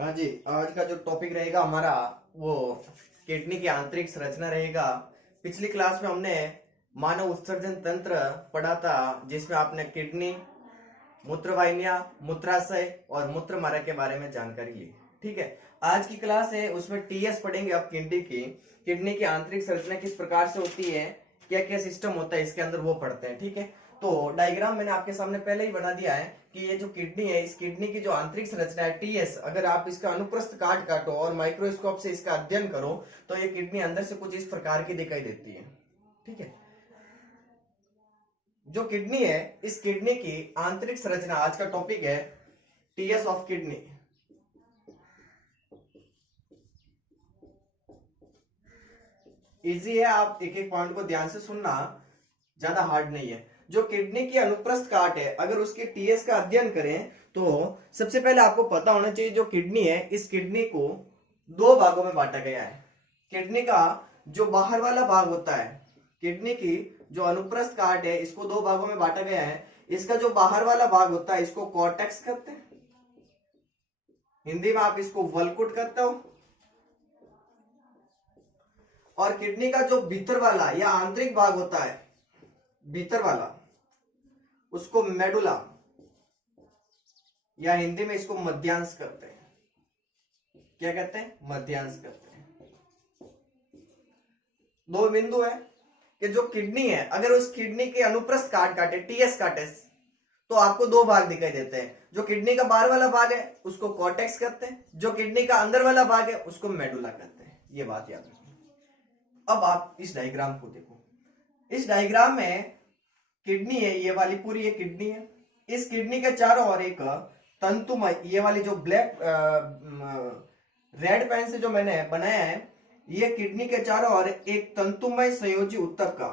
हाँ जी, आज का जो टॉपिक रहेगा हमारा वो किडनी की आंतरिक संरचना रहेगा। पिछली क्लास में हमने मानव उत्सर्जन तंत्र पढ़ा था, जिसमें आपने किडनी, मूत्रवाहिनियां, मूत्राशय और मूत्रमार्ग के बारे में जानकारी ली। ठीक है, आज की क्लास है उसमें टीएस पढ़ेंगे आप किडनी की आंतरिक संरचना किस प्रकार से होती है, क्या क्या सिस्टम होता है इसके अंदर, वो पढ़ते हैं। ठीक है, तो डायग्राम मैंने आपके सामने पहले ही बना दिया है कि ये जो किडनी है, इस किडनी की जो आंतरिक संरचना है टीएस, अगर आप इसका अनुप्रस्थ काट काटो और माइक्रोस्कोप से इसका अध्ययन करो तो ये किडनी अंदर से कुछ इस प्रकार की दिखाई देती है। ठीक है, जो किडनी है, इस किडनी की आंतरिक संरचना आज का टॉपिक है टीएस ऑफ किडनी। इजी है, आप एक एक पॉइंट को ध्यान से सुनना, ज्यादा हार्ड नहीं है। जो किडनी की अनुप्रस्थ काट है, अगर उसके टीएस का अध्ययन करें तो सबसे पहले आपको पता होना चाहिए जो किडनी है, इस किडनी को दो भागों में बांटा गया है। किडनी का जो बाहर वाला भाग होता है, किडनी की जो अनुप्रस्थ काट है, इसको दो भागों में बांटा गया है। इसका जो बाहर वाला भाग होता है इसको कॉर्टेक्स कहते हैं, हिंदी में आप इसको वल्कुट कहते हो। और किडनी का जो भीतर वाला या आंतरिक भाग होता है, भीतर वाला, उसको मेडुला या हिंदी में इसको मध्यांश कहते हैं। क्या कहते हैं? मध्यांश कहते हैं। दो बिंदु है कि जो किडनी है, अगर उस किडनी के अनुप्रस्थ काट काटे, टीएस काटे, तो आपको दो भाग दिखाई देते हैं। जो किडनी का बाहर वाला भाग है उसको कॉर्टेक्स कहते हैं, जो किडनी का अंदर वाला भाग है उसको मेडुला कहते हैं। ये बात याद रखना। अब आप इस डायग्राम को देखो। इस डायग्राम में किडनी है, ये वाली पूरी ये किडनी है। इस किडनी के चारों ओर एक तंतुमय, ये वाली जो ब्लैक रेड पेन से जो मैंने बनाया है, ये किडनी के चारों ओर एक तंतुमय संयोजी ऊतक का,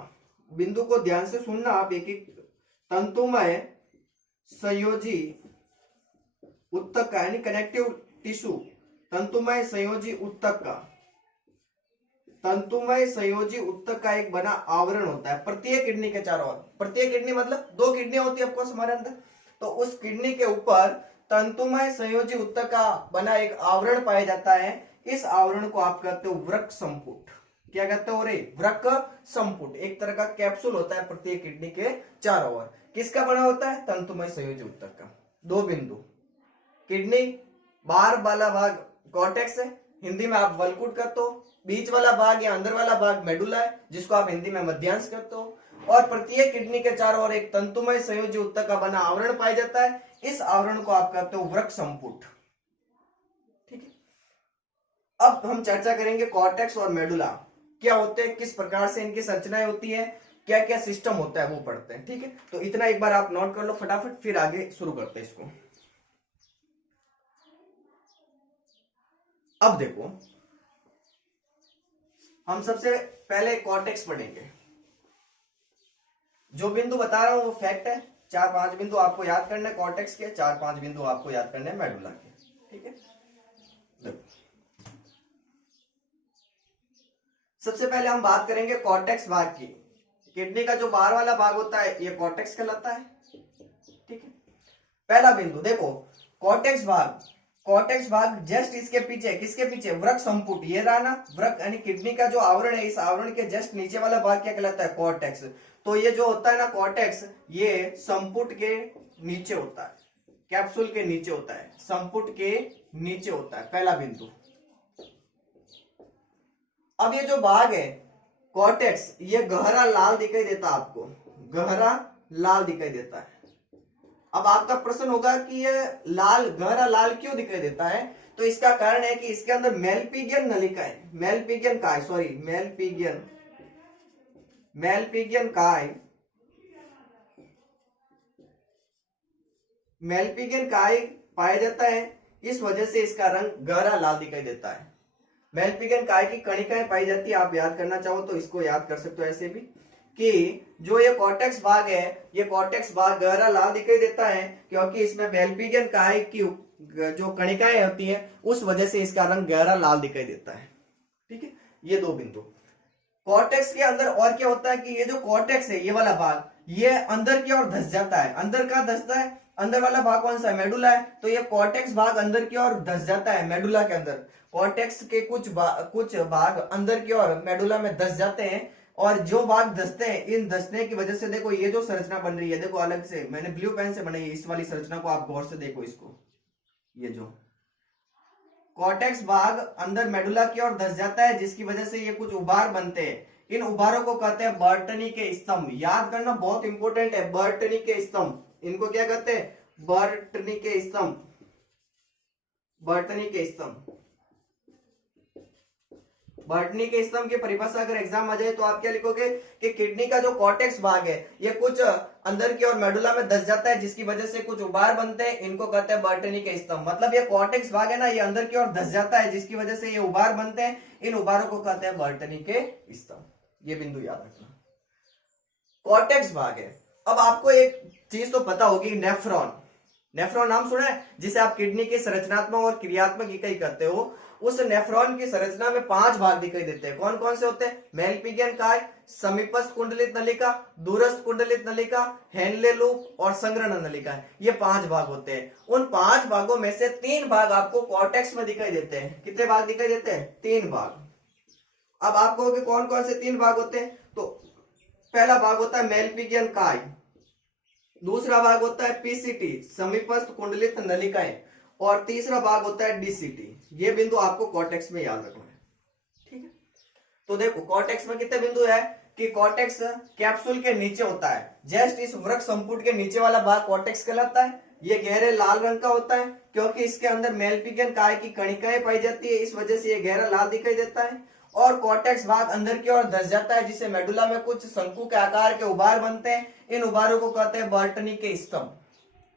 बिंदु को ध्यान से सुनना आप, एक एक तंतुमय संयोजी ऊतक का, यानी कनेक्टिव टिश्यू, तंतुमय संयोजी ऊतक का, तंतुमय संयोजी ऊतक का एक बना आवरण होता है प्रत्येक किडनी के चारों ओर। प्रत्येक किडनी मतलब दो किडनी होती है ऑफकोर्स हमारे अंदर, तो उस किडनी के ऊपर तंतुमय संयोजी ऊतक का बना एक आवरण पाया जाता है। इस आवरण को आप कहते हो वृक्क संपुट। क्या कहते हो रे? वृक्क संपुट। एक तरह का कैप्सूल होता है प्रत्येक किडनी के चारों ओर। किसका बना होता है? तंतुमय संयोजी ऊतक का। दो बिंदु, किडनी बाहर वाला भाग कॉर्टेक्स है, हिंदी में आप वल्कुट कहते हो। बीच वाला भाग या अंदर वाला भाग मेडुला है, जिसको आप हिंदी में मध्यांश कहते हो। और प्रत्येक किडनी के चारों ओर एक तंतुमय संयोजी ऊतक का बना आवरण पाया जाता है। इस आवरण को आप कहते हो वृक्क संपुट। ठीक है, अब हम चर्चा करेंगे कॉर्टेक्स और मेडुला क्या होते हैं, किस प्रकार से इनकी संरचनाएं होती है, क्या क्या सिस्टम होता है, वो पढ़ते हैं। ठीक है, तो इतना एक बार आप नोट कर लो फटाफट, फिर आगे शुरू करते हैं इसको। अब देखो, हम सबसे पहले कॉर्टेक्स पढ़ेंगे। जो बिंदु बता रहा हूं वो फैक्ट है। चार पांच बिंदु आपको याद करने कॉर्टेक्स के, चार पांच बिंदु आपको याद करने मेडुला के। ठीक है, देखो सबसे पहले हम बात करेंगे कॉर्टेक्स भाग की। किडनी का जो बाहर वाला भाग होता है ये कॉर्टेक्स कहलाता है। ठीक है, पहला बिंदु देखो, कॉर्टेक्स भाग, कॉर्टेक्स भाग जस्ट इसके पीछे, किसके पीछे? वृक्क संपुट। ये रहा ना वृक्क, यानी किडनी का जो आवरण है, इस आवरण के जस्ट नीचे वाला भाग क्या कहलाता है? कॉर्टेक्स। तो ये जो होता है ना कॉर्टेक्स, ये संपुट के नीचे होता है, कैप्सूल के नीचे होता है, संपुट के नीचे होता है। पहला बिंदु। अब ये जो भाग है कॉर्टेक्स, ये गहरा लाल दिखाई देता है आपको, गहरा लाल दिखाई देता है। अब आपका प्रश्न होगा कि ये लाल, गहरा लाल क्यों दिखाई देता है? तो इसका कारण है कि इसके अंदर मेलपिगियन नलिकाएं, मेलपिगियन काय, सॉरी मेलपिगियन, मेलपिगियन काय, मेलपिगियन काय पाया जाता है। इस वजह से इसका रंग गहरा लाल दिखाई देता है। मेलपिगियन काय की कणिकाएं पाई जाती है। आप याद करना चाहो तो इसको याद कर सकते हो ऐसे भी, कि जो ये कॉर्टेक्स भाग है, ये कॉर्टेक्स भाग गहरा लाल दिखाई देता है क्योंकि इसमें मेलपिगियन काय की जो कणिकाएं होती है, उस वजह से इसका रंग गहरा लाल दिखाई देता है। ठीक है, ये दो बिंदु। कॉर्टेक्स के अंदर और क्या होता है कि ये जो कॉर्टेक्स है, ये वाला भाग, ये अंदर की ओर धस जाता है। अंदर कहां धसता है? अंदर वाला भाग कौन सा है, मेडुला है, तो ये कॉर्टेक्स भाग अंदर की ओर धस जाता है मेडुला के अंदर। कॉर्टेक्स के कुछ भाग अंदर की ओर मेडुला में धस जाते हैं, और जो भाग धसते हैं, इन धसने की वजह से देखो ये जो संरचना बन रही है, देखो अलग से मैंने ब्लू पेन से बनाई है इस वाली संरचना को, आप गौर से देखो इसको। ये जो कॉर्टेक्स भाग अंदर मेडुला की ओर धस जाता है, जिसकी वजह से ये कुछ उभार बनते हैं। इन उभारों को कहते हैं बर्टनी के स्तंभ। याद करना बहुत इंपॉर्टेंट है, बर्टनी के स्तंभ। इनको क्या कहते हैं, बर्टनी के स्तंभ। बर्टनी के स्तंभ। बर्टनी के स्तंभ की परिभाषा अगर एग्जाम आ जाए तो आप क्या लिखोगे कि किडनी का जो कॉर्टेक्स भाग है ये कुछ अंदर की ओर मेडुला में धस जाता है, जिसकी वजह से कुछ उभार बनते हैं, इनको कहते हैं बर्टनी के स्तंभ। मतलब ये कॉर्टेक्स भाग है ना, ये अंदर की ओर धस जाता है, जिसकी वजह से ये उभार बनते हैं, इन उभारों को कहते हैं बर्टनी के स्तंभ। ये बिंदु याद रखना। कॉर्टेक्स भाग है। अब आपको एक चीज तो पता होगी, नेफ्रॉन। नेफ्रॉन नाम सुना है, जिसे आप किडनी की संरचनात्मक और क्रियात्मक इकाई कहते हो। उस नेफ्रॉन की संरचना में 5 भाग दिखाई देते हैं। कौन कौन से होते हैं, मेलपिगियन काय, समीपस्थ कुंडलित नलिका, दूरस्थ कुंडलित नलिका, हेनले लूप और संग्रहण नलिका। ये 5 भाग होते हैं। उन 5 भागों में से 3 भाग आपको कॉर्टेक्स में दिखाई देते हैं। कितने भाग दिखाई देते हैं, 3 भाग। अब आप कहोगे कौन कौन से 3 भाग होते हैं, तो पहला भाग होता है मेलपिगियन काय, दूसरा भाग होता है पीसीटी समीपस्थ कुंडलित नलिकाएं, और तीसरा भाग होता है डीसीटी। ये बिंदु आपको कॉर्टेक्स में याद रखना है, ठीक है। तो देखो कॉर्टेक्स में कितने बिंदु है कि कॉर्टेक्स कैप्सूल के नीचे होता है, जस्ट इस वृक्क संपुट के नीचे वाला भाग कॉर्टेक्स कहलाता है। ये गहरे लाल रंग का होता है, क्योंकि इसके अंदर मेलपिगियन काय की कणिकाएं पाई जाती है, इस वजह से ये गहरा लाल दिखाई देता है। और कॉर्टेक्स भाग अंदर की ओर धस जाता है, जिससे मेडुला में कुछ शंकु के आकार के उभार बनते हैं, इन उभारों को कहते हैं बर्टनी के स्तंभ,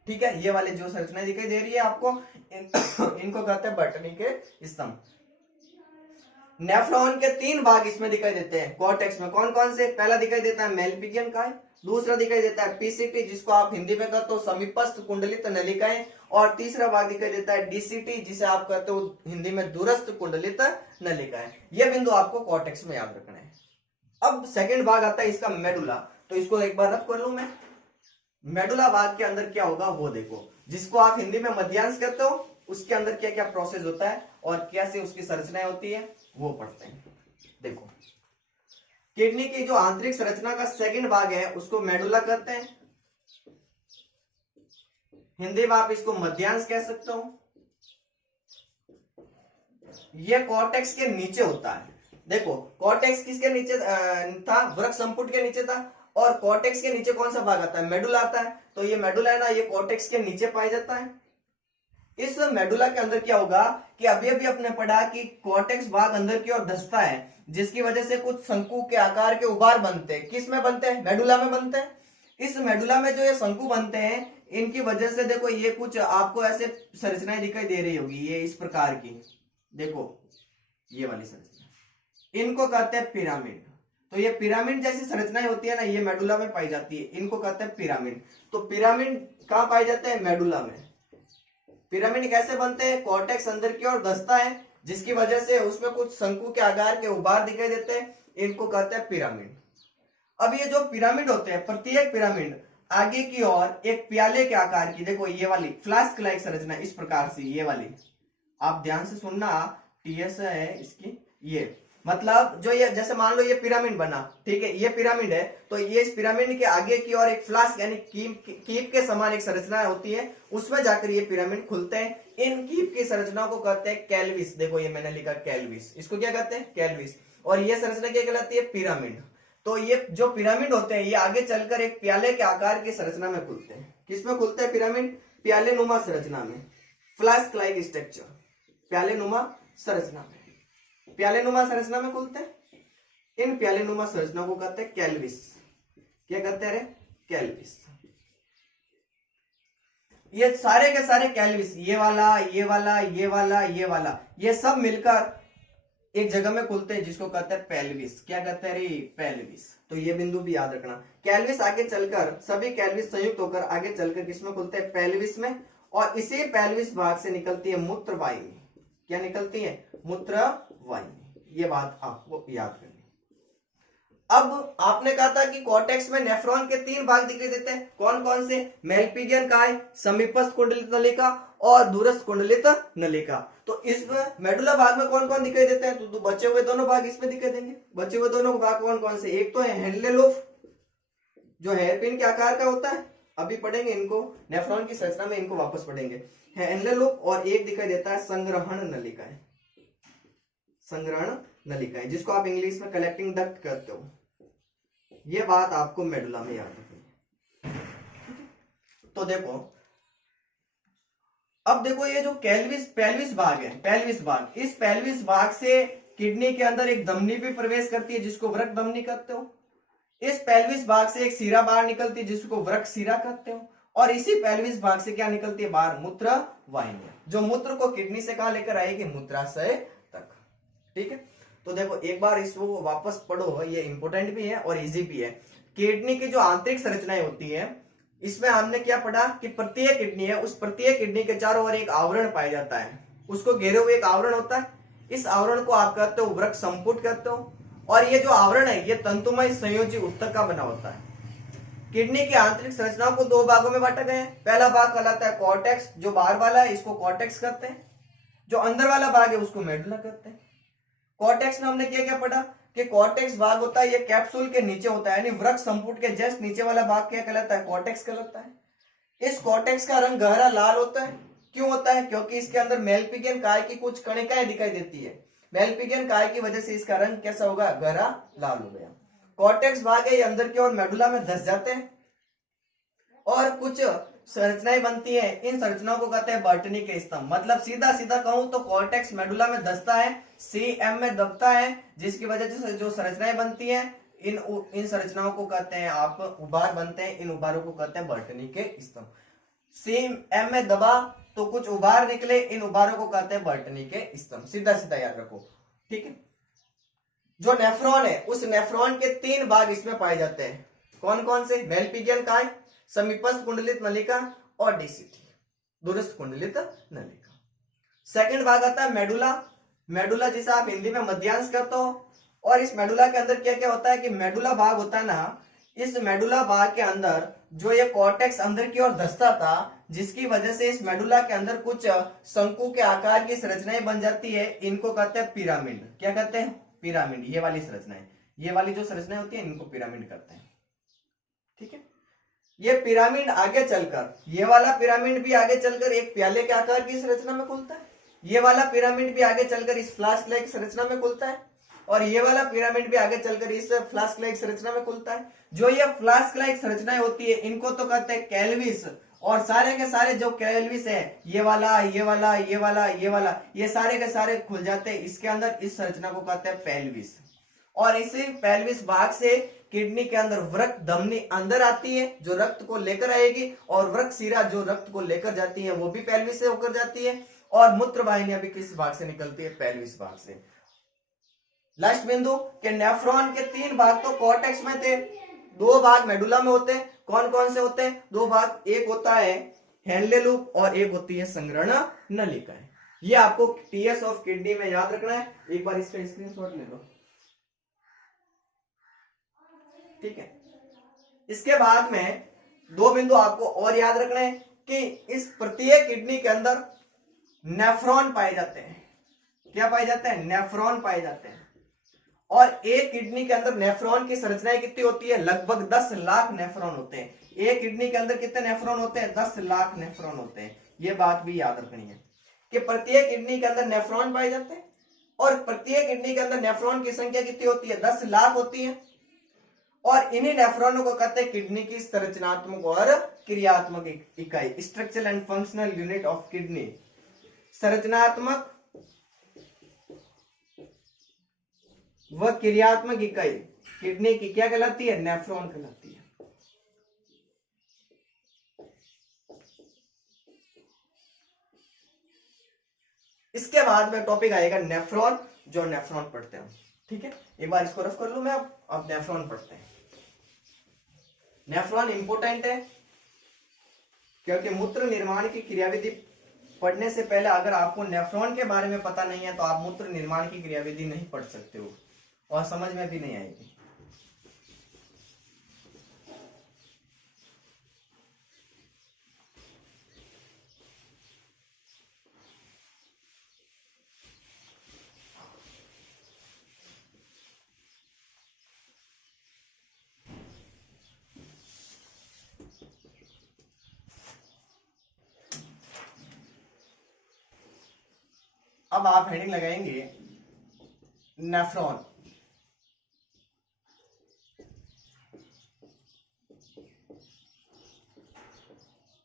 ठीक है। ये वाले जो संरचना दिखाई दे रही है आपको, इनको कहते हैं बर्टनी के स्तंभ। नेफ्रॉन के 3 भाग इसमें दिखाई देते हैं कॉर्टेक्स में। कौन कौन से, पहला दिखाई देता है मेलपिगियन काय, दूसरा दिखाई देता है पीसीटी जिसको आप हिंदी में कहते हो समीपस्थ कुंडलित नलिकाएं, और तीसरा भाग दिखाई देता है डीसीटी जिसे आप कहते हो हिंदी में दूरस्थ कुंडलित नलिकाएं। यह बिंदु आपको कॉर्टेक्स में याद रखना है। अब सेकंड भाग आता है इसका मेडुला, तो इसको एक बार रब कर लूं मैं। मेडुला भाग के अंदर क्या होगा वो देखो, जिसको आप हिंदी में मध्यांश कहते हो, उसके अंदर क्या क्या प्रोसेस होता है और कैसे उसकी संरचनाएं होती है वो पढ़ते हैं। देखो किडनी की जो आंतरिक संरचना का सेकंड भाग है उसको मेडुला कहते हैं, हिंदी में आप इसको मध्यांश कह सकते हो। यह कॉर्टेक्स के नीचे होता है। देखो कॉर्टेक्स किसके नीचे था, वृक्क संपुट के नीचे था, और कॉर्टेक्स के नीचे कौन सा भाग आता है, मेडुला आता है। तो ये मेडुला है ना, ये कॉर्टेक्स के नीचे पाया जाता है। इस मेडुला के अंदर क्या होगा कि अभी अभी अपने पढ़ा कि कॉर्टेक्स भाग अंदर की ओर धंसता है, जिसकी वजह से कुछ शंकु के आकार के उभार बनते हैं। किस में बनते हैं, मेडुला में बनते हैं। इस मेडुला में जो ये शंकु बनते हैं, इनकी वजह से देखो ये कुछ आपको ऐसे संरचनाएं दिखाई दे रही होगी, ये इस प्रकार की, देखो ये वाली संरचना, इनको कहते हैं पिरामिड। तो ये पिरामिड जैसी संरचनाएं होती है ना, ये मेडुला में पाई जाती है, इनको कहते हैं पिरामिड। तो पिरामिड कहां पाए जाते हैं, मेडुला में। पिरामिड कैसे बनते हैं, कॉर्टेक्स अंदर की ओर धंसता है, जिसकी वजह से उसमें कुछ शंकु के आकार के उभार दिखाई देते हैं, इनको कहते हैं पिरामिड। अब ये जो पिरामिड होते हैं, प्रत्येक पिरामिड आगे की ओर एक प्याले के आकार की, देखो ये वाली फ्लास्क लाइक संरचना इस प्रकार से, ये वाली आप ध्यान से सुनना, टीएस है इसकी, ये मतलब जो ये जैसे मान लो ये पिरामिड बना, ठीक है, ये पिरामिड है, तो ये इस पिरामिड के आगे की ओर एक फ्लास्क यानी कीप के समान एक संरचना होती है, उसमें जाकर ये पिरामिड खुलते हैं। इन कीप की संरचना को कहते हैं कैल्विस। देखो ये मैंने लिखा कैल्विस, इसको क्या कहते हैं, कैल्विस। और ये संरचना क्या कहलाती है, पिरामिड। तो ये जो पिरामिड होते हैं ये आगे चलकर एक प्याले के आकार की संरचना में खुलते हैं। किसमें खुलते हैं पिरामिड, प्याले नुमा संरचना में, फ्लास्क लाइक स्ट्रक्चर, प्याले नुमा संरचना में, प्याले नुमा संरचना में खुलते हैं। इन प्याले नुमा संरचना को कहते हैं कैल्विस। क्या कहते हैं, कैल्विस। ये सारे के सारे कैल्विस, ये वाला ये वाला ये वाला ये वाला, ये सब मिलकर एक जगह में खुलते हैं, जिसको कहते हैं पेल्विस। क्या कहते हैं रे, पेल्विस। तो ये बिंदु भी याद रखना। कैल्विस आगे चलकर, सभी कैल्विस संयुक्त होकर आगे चलकर किसमें खुलते हैं, पेल्विस में। और इसी पेल्विस भाग से निकलती है मूत्रवाहिनी। क्या निकलती है, मूत्रवाहिनी। ये बात आपको याद करनी। अब आपने कहा था कि कॉर्टेक्स में नेफ्रॉन के 3 भाग दिखाई देते हैं, कौन कौन से? मेलपिगियन काय, समीपस्थ कुंडलित नलिका और दूरस्थ कुंडलित नलिका। तो इस मेडुला भाग में कौन कौन दिखाई देते हैं? तो बचे हुए दोनों भाग इसमें दिखाई देंगे। बचे हुए दोनों भाग कौन कौन से? एक तो है हेनले लूप जो हेयरपिन के आकार का होता है, अभी पढ़ेंगे इनको, नेफ्रॉन की संरचना में इनको वापस पढ़ेंगे। हेनले लूप और एक दिखाई देता है संग्रहण नलिकाएं, संग्रहण नलिकाएं जिसको आप इंग्लिश में कलेक्टिंग डक्ट कहते हो। ये बात आपको मेडुला में याद रखनी है। तो देखो, अब देखो ये जो पेल्विस भाग है, पेल्विस भाग, इस पेल्विस भाग से किडनी के अंदर एक धमनी भी प्रवेश करती है जिसको वृक्क धमनी कहते हो। इस पेल्विस भाग से एक सीरा बाहर निकलती है जिसको वृक्क सीरा कहते हो। और इसी पेल्विस भाग से क्या निकलती है बाहर? मूत्र वाहिनियां, जो मूत्र को किडनी से कहां लेकर आएगी? मूत्राशय तक। ठीक है, तो देखो एक बार इसको वापस पढ़ो, ये इंपॉर्टेंट भी है और इजी भी है। किडनी की जो आंतरिक संरचनाएं होती है, इसमें हमने क्या पढ़ा कि प्रत्येक किडनी है, उस प्रत्येक किडनी के चारों ओर एक आवरण पाया जाता है, उसको घेरे हुए एक आवरण होता है। इस आवरण को आप कहते हो वृक्क संपुट कहते हो। और ये जो आवरण है ये तंतुमय संयोजी ऊतक का बना होता है। किडनी की आंतरिक संरचनाओं को 2 भागों में बांटा गया है। पहला भाग कहलाता है कॉर्टेक्स, जो बाहर वाला है इसको कॉर्टेक्स कहते हैं। जो अंदर वाला भाग है उसको मेडुला कहते हैं। कॉर्टेक्स में हमने क्या क्या पढ़ा कि कॉर्टेक्स भाग होता है ये कैप्सूल के नीचे होता है, यानी वृक्क संपुट के जस्ट नीचे वाला भाग क्या कहलाता है? कॉर्टेक्स कहलाता है। इस कॉर्टेक्स का रंग गहरा लाल होता है। क्यों होता है? क्योंकि इसके अंदर मेलपिगियन काय की कुछ कणिकाएं दिखाई देती है। मेलपिगियन काय की वजह से इसका रंग कैसा होगा? गहरा लाल हो गया। कॉर्टेक्स भाग है ये अंदर की ओर मेडुला में धस जाते हैं और कुछ संरचनाएं बनती है। इन संरचनाओं को कहते हैं बर्टनी के स्तंभ। मतलब सीधा सीधा कहूं तो कॉर्टेक्स मेडुला में धसता है, सीएम में दबता है, जिसकी वजह से जो संरचनाएं बनती हैं इन संरचनाओं को कहते हैं आप उभार बनते हैं। इन उभारों को कहते हैं बर्टनी के स्तंभ। सीएम में दबा तो कुछ उभार निकले, इन उभारों को कहते हैं बर्टनी के स्तंभ। सीधा सीधा याद रखो। ठीक है, जो नेफ्रॉन है उस नेफ्रॉन के 3 भाग इसमें पाए जाते हैं। कौन कौन से? मेलपिगियन काय, समीपस्थ कुंडलित नलिका और डीसीटी, दूरस्थ कुंडलित नलिका। सेकंड भाग आता है मेडुला। मेडुला जिसे आप हिंदी में मध्यांश कहते हो। और इस मेडुला के अंदर क्या क्या होता है कि मेडुला भाग होता है ना, इस मेडुला भाग के अंदर जो ये कॉर्टेक्स अंदर की ओर धसता था, जिसकी वजह से इस मेडुला के अंदर कुछ शंकु के आकार की संरचनाएं बन जाती है। इनको कहते हैं पिरामिड। क्या कहते हैं? पिरामिड। ये वाली संरचनाएं, ये वाली जो संरचनाएं होती है इनको पिरामिड कहते हैं। ठीक है, ये पिरामिड आगे चलकर, ये वाला पिरामिड भी आगे चलकर एक प्याले के आकार की संरचना में खुलता है। ये वाला पिरामिड भी आगे चलकर इस फ्लास्क लाइक संरचना में खुलता है। और ये वाला पिरामिड भी आगे चलकर इस फ्लास्क लाइक संरचना में खुलता है। जो ये फ्लास्क लाइक संरचनाएं होती है इनको तो कहते हैं कैल्विस। और सारे के सारे जो कैल्विस है, ये वाला, ये वाला, ये वाला, ये वाला, ये सारे के सारे खुल जाते हैं इसके अंदर। इस संरचना को कहते हैं पेल्विस। और इसी पेल्विस भाग से किडनी के अंदर वृक्क धमनी अंदर आती है जो रक्त को लेकर आएगी, और वृक्क शिरा जो रक्त को लेकर जाती है वो भी पेल्विस से होकर जाती है। और मूत्र वाहिनियां भी किस भाग से निकलती है? पेल्विस भाग से। लास्ट बिंदु के नेफ्रॉन के 3 भाग तो कॉर्टेक्स में थे, 2 भाग मेडुला में होते हैं। कौन कौन से होते हैं? 2 भाग, एक होता है हेनले लूप और एक होती है संग्रहण नलिकाएं। ये आपको टीएस ऑफ किडनी में याद रखना है। एक बार इसका स्क्रीनशॉट ले लो। ठीक है, इसके बाद में 2 बिंदु आपको और याद रखना है कि इस प्रत्येक किडनी के अंदर नेफ्रॉन पाए जाते हैं। क्या पाए जाते हैं? नेफ्रॉन पाए जाते हैं। और एक किडनी के अंदर नेफ्रॉन की संरचनाएं कितनी होती है? लगभग 10 लाख नेफ्रॉन होते हैं। एक किडनी के अंदर कितने नेफ्रॉन होते हैं? 10 लाख नेफ्रॉन होते हैं। ये बात भी याद रखनी है कि प्रत्येक किडनी के अंदर नेफ्रॉन पाए जाते हैं। और प्रत्येक किडनी के अंदर नेफ्रॉन की संख्या कितनी होती है? 10 लाख होती है। और इन्हीं नेफ्रॉनों को कहते हैं किडनी की संरचनात्मक और क्रियात्मक इकाई, structural and functional unit of kidney. संरचनात्मक व क्रियात्मक इकाई किडनी की क्या कहलाती है? नेफ्रॉन कहलाती है। इसके बाद में टॉपिक आएगा नेफ्रॉन, जो नेफ्रॉन पढ़ते हैं। ठीक है, एक बार इसको रफ कर लूं मैं। अब नेफ्रॉन पढ़ते हैं। नेफ्रॉन इंपोर्टेंट है क्योंकि मूत्र निर्माण की क्रियाविधि पढ़ने से पहले अगर आपको नेफ्रॉन के बारे में पता नहीं है तो आप मूत्र निर्माण की क्रियाविधि नहीं पढ़ सकते हो और समझ में भी नहीं आएगी। अब आप हेडिंग लगाएंगे नेफ्रॉन।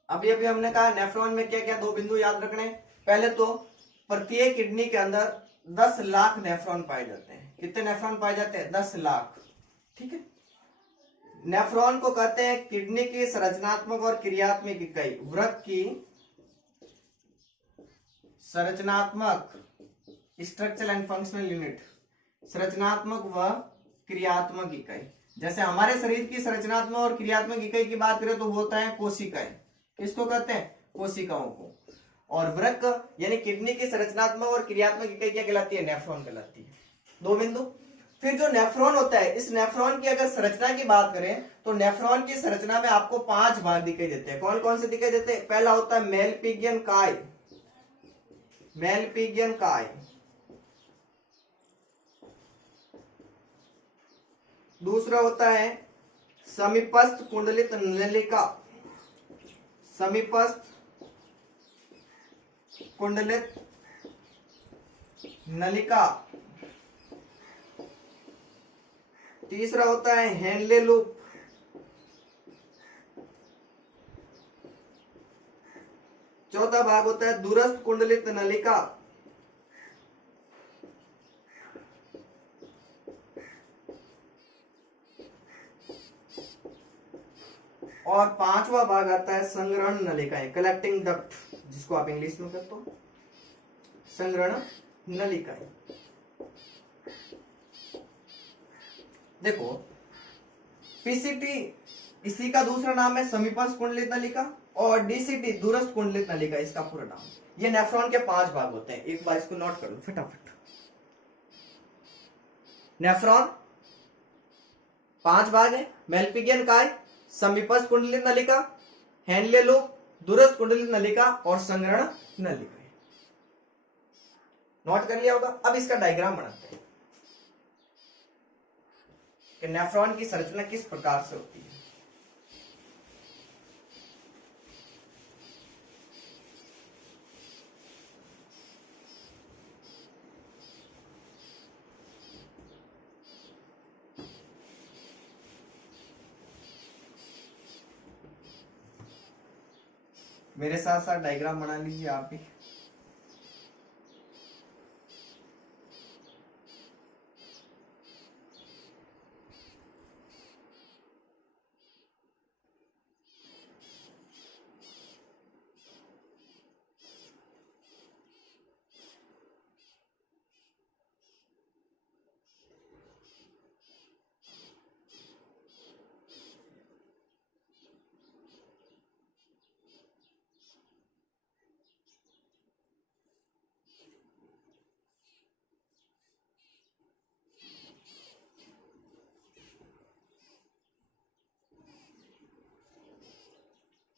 अभी अभी हमने कहा नेफ्रॉन में क्या क्या दो बिंदु याद रखने। पहले तो प्रत्येक किडनी के अंदर 10 लाख नेफ्रॉन पाए जाते हैं। कितने नेफ्रॉन पाए जाते हैं? 10 लाख। ठीक है। नेफ्रॉन को कहते हैं किडनी की संरचनात्मक और क्रियात्मक इकाई। वृक्क की संरचनात्मक, स्ट्रक्चरल एंड फंक्शनल यूनिट, संरचनात्मक व क्रियात्मक इकाई। जैसे हमारे शरीर की संरचनात्मक और क्रियात्मक इकाई की बात करें तो वो होता है कोशिकाएं। किसको कहते हैं? कोशिकाओं को। और वृक्क यानी किडनी की संरचनात्मक और क्रियात्मक इकाई क्या कहलाती है? नेफ्रॉन कहलाती है। दो बिंदु। फिर जो नेफ्रॉन होता है, इस नेफ्रॉन की अगर संरचना की बात करें तो नेफ्रॉन की संरचना में आपको 5 भाग दिखाई देते हैं। कौन कौन से दिखाई देते हैं? पहला होता है मेलपिगियन काय, मेलपिगियन काय। दूसरा होता है समीपस्थ कुंडलित नलिका, समीपस्थ कुंडलित नलिका। तीसरा होता है हेनले लूप। चौथा भाग होता है दूरस्थ कुंडलित नलिका। और पांचवा भाग आता है संग्रहण नलिकाएं, कलेक्टिंग डक्ट, जिसको आप इंग्लिश में कहते हो संग्रहण नलिकाएं। देखो पीसीटी इसी का दूसरा नाम है समीपस्थ कुंडलित नलिका, और डीसीटी दूरस्थ कुंडलित नलिका इसका पूरा नाम। ये नेफ्रॉन के 5 भाग होते हैं। एक बार इसको नोट कर लो फटाफट। नेफ्रॉन 5 भाग है। मेलपिगियन काय, समीपस्थ कुंडलित नलिका, हेनले लूप, दूरस्थ कुंडलित नलिका और संग्रहण नलिका। नोट कर लिया होगा। अब इसका डायग्राम बनाते हैं कि नेफ्रॉन की संरचना किस प्रकार से होती है। मेरे साथ साथ डायग्राम बना लीजिए आप भी।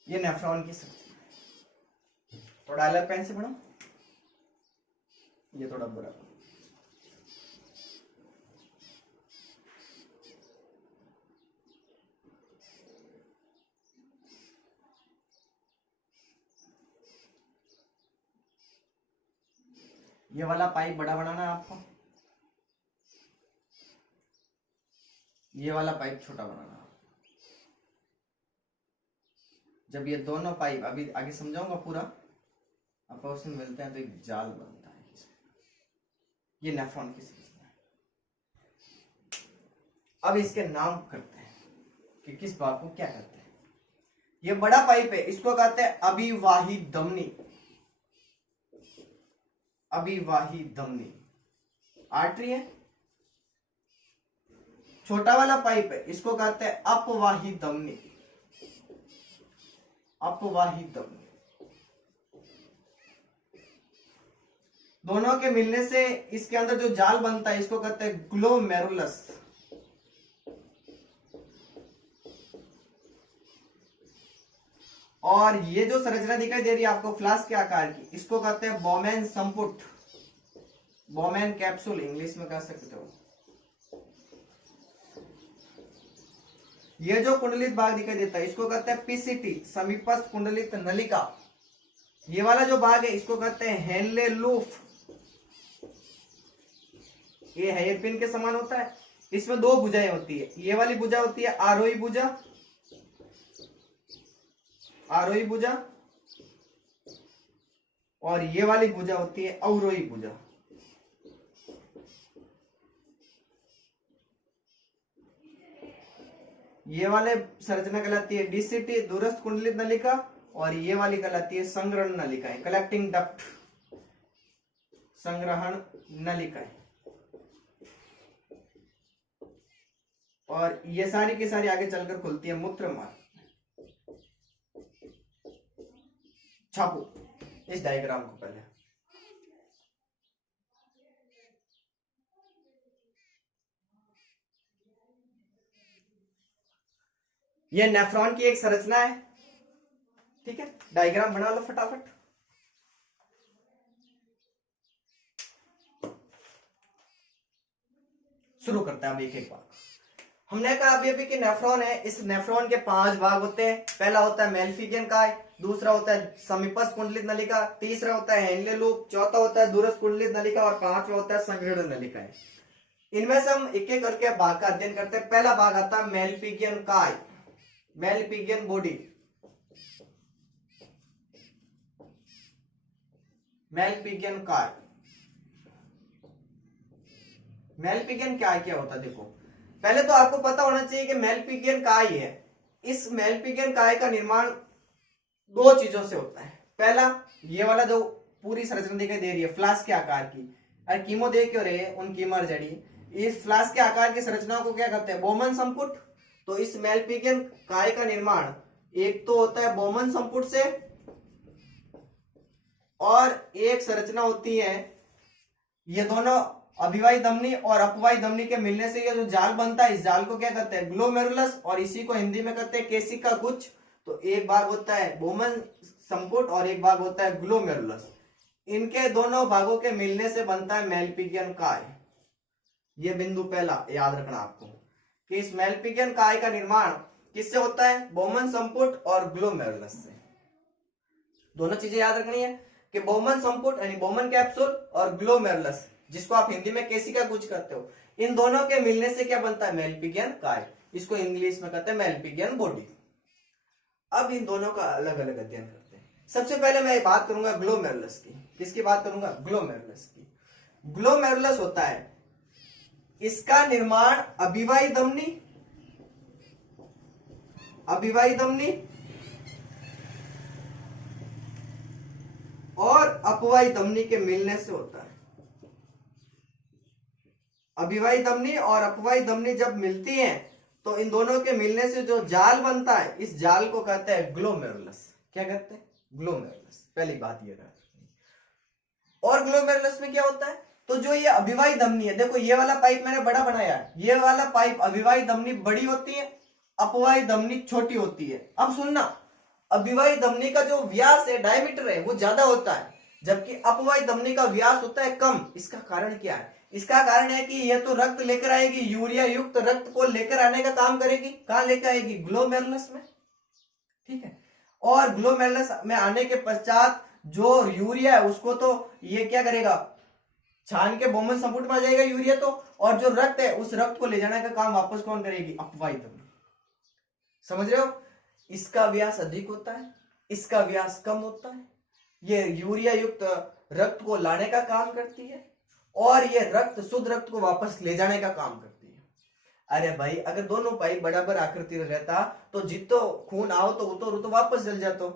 ये नेफ्रॉन की संरचना है। थोड़ा अलग पेन से बनाओ, ये थोड़ा बुरा। ये वाला पाइप बड़ा बनाना है आपको, ये वाला पाइप छोटा बनाना है। जब ये दोनों पाइप, अभी आगे समझाऊंगा पूरा, आपस में मिलते हैं तो एक जाल बनता है। ये नेफ्रॉन की संरचना है। अब इसके नाम करते हैं कि किस भाग को क्या कहते हैं। ये बड़ा पाइप है, इसको कहते हैं अभिवाही धमनी, अभिवाही धमनी आर्टरी है। छोटा वाला पाइप है, इसको कहते हैं अपवाही धमनी, अपवाही धमनी। दोनों के मिलने से इसके अंदर जो जाल बनता है इसको कहते हैं ग्लोमेरुलस। और ये जो संरचना दिखाई दे रही है आपको फ्लास्क के आकार की, इसको कहते हैं बोमेन संपुट, बोमेन कैप्सूल इंग्लिश में कह सकते हो। ये जो कुंडलित भाग दिखाई देता है इसको कहते हैं पीसीटी, समीपस्थ कुंडलित नलिका। ये वाला जो भाग है इसको कहते हैं हेनले लूप, ये हेयर पिन के समान होता है। इसमें दो भुजाएं होती है, ये वाली भुजा होती है आरोही भुजा, आरोही भुजा, और ये वाली भुजा होती है अवरोही भुजा। ये वाले संरचना कहलाती है डीसीटी, दूरस्थ कुंडलित नलिका, और ये वाली कहलाती है संग्रहण नलिकाएं, कलेक्टिंग डक्ट, संग्रहण नलिकाएं। और ये सारी की सारी आगे चलकर खुलती है मूत्र मार्ग। छापो इस डायग्राम को पहले। ये नेफ्रॉन की एक संरचना है, ठीक है, डायग्राम बना लो फटाफट। शुरू करते हैं अब एक एक बार। हमने कहा अभी अभी कि नेफ्रॉन है, इस नेफ्रॉन के 5 भाग होते हैं। पहला होता है मेलफिजियन काय, दूसरा होता है समीपस्थ कुंडलित नलिका, तीसरा होता है हेनले लूप, चौथा होता है दूरस्थ कुंडलित नलिका, और 5वां होता है संग्रहण नलिका। इनमें से हम एक एक करके भाग का अध्ययन करते हैं। पहला भाग आता है मेलफिजियन काय, मेलफिजियन बॉडी, मेलफिजियन काय। मेलफिजियन काय क्या होता है देखो, पहले तो आपको पता होना चाहिए कि मेलफिजियन काय है। इस मेलफिजियन काय का निर्माण 2 चीजों से होता है। पहला, ये वाला जो पूरी संरचना दिखाई दे रही है फ्लास्क के आकार की, और कीमो दे क्यों रहे उन कीमर जड़ी, इस फ्लास्क के आकार की संरचना को क्या कहते हैं, बोमन संपुट। तो इस मेलफिजियन काय का निर्माण एक तो होता है बोमन संपुट से, और एक संरचना होती है, ये दोनों अभिवाही धमनी और अपवाही धमनी के मिलने से ये जो जाल बनता है, इस जाल को क्या कहते हैं, ग्लोमेरुलस, और इसी को हिंदी में कहते हैं केसिका गुच्छ। तो एक भाग होता है बोमन संपुट और एक भाग होता है ग्लोमेरुलस। इनके दोनों भागों के मिलने से बनता है मेलफिजियन काय। ये बिंदु पहला याद रखना आपको कि इस मेलफिजियन काय का निर्माण किससे होता है, बोमन संपुट और ग्लोमेरुलस से। दोनों चीजें याद रखनी है कि बोमन संपुट यानी बोमन कैप्सूल और ग्लोमेरुलस, जिसको आप हिंदी में केसिका गुच्छ कहते हो, इन दोनों के मिलने से क्या बनता है, मेलफिजियन काय। इसको इंग्लिश में कहते हैं मेलफिजियन बॉडी। अब इन दोनों का अलग अलग अध्ययन करते हैं। सबसे पहले मैं बात करूंगा ग्लोमेरुलस की। किसकी बात करूंगा, ग्लोमेरुलस की। ग्लोमेरुलस होता है, इसका निर्माण अभिवाही धमनी, अभिवाही धमनी और अपवाही धमनी के मिलने से होता है। अभिवाही धमनी और अपवाही धमनी जब मिलती हैं तो इन दोनों के मिलने से जो जाल बनता है, इस जाल को कहते हैं ग्लोमेरुलस। क्या कहते हैं, ग्लोमेरुलस। पहली बात ये रहा। और ग्लोमेरुलस में क्या होता है, तो जो ये अभिवाही धमनी है, देखो ये वाला पाइप मैंने बड़ा बनाया है, ये वाला पाइप अभिवाही धमनी बड़ी होती है, अपवाही धमनी छोटी होती है। अब सुनना, अभिवाही धमनी का जो व्यास है, डायमीटर है, वो ज्यादा होता है, जबकि अपवाही धमनी का व्यास होता है कम। इसका कारण क्या है, इसका कारण है कि ये तो रक्त लेकर आएगी, यूरिया युक्त रक्त को लेकर आने का काम करेगी। कहां लेकर आएगी, ग्लोमेरुलस में, ठीक है। और ग्लोमेरुलस में आने के पश्चात जो यूरिया है उसको तो ये क्या करेगा, छान के बोमन संपुट में आ जाएगा यूरिया तो, और जो रक्त है उस रक्त को ले जाने का काम वापस कौन करेगी, अपवाही धमनी। समझ रहे हो, इसका व्यास अधिक होता है, इसका व्यास कम होता है। ये यूरिया युक्त रक्त को लाने का काम करती है, और ये रक्त शुद्ध रक्त को वापस ले जाने का काम करती है। अरे भाई, अगर दोनों पाइप बराबर आकृति रहता तो जितो खून आओ तो उतो तो वापस जल जातो,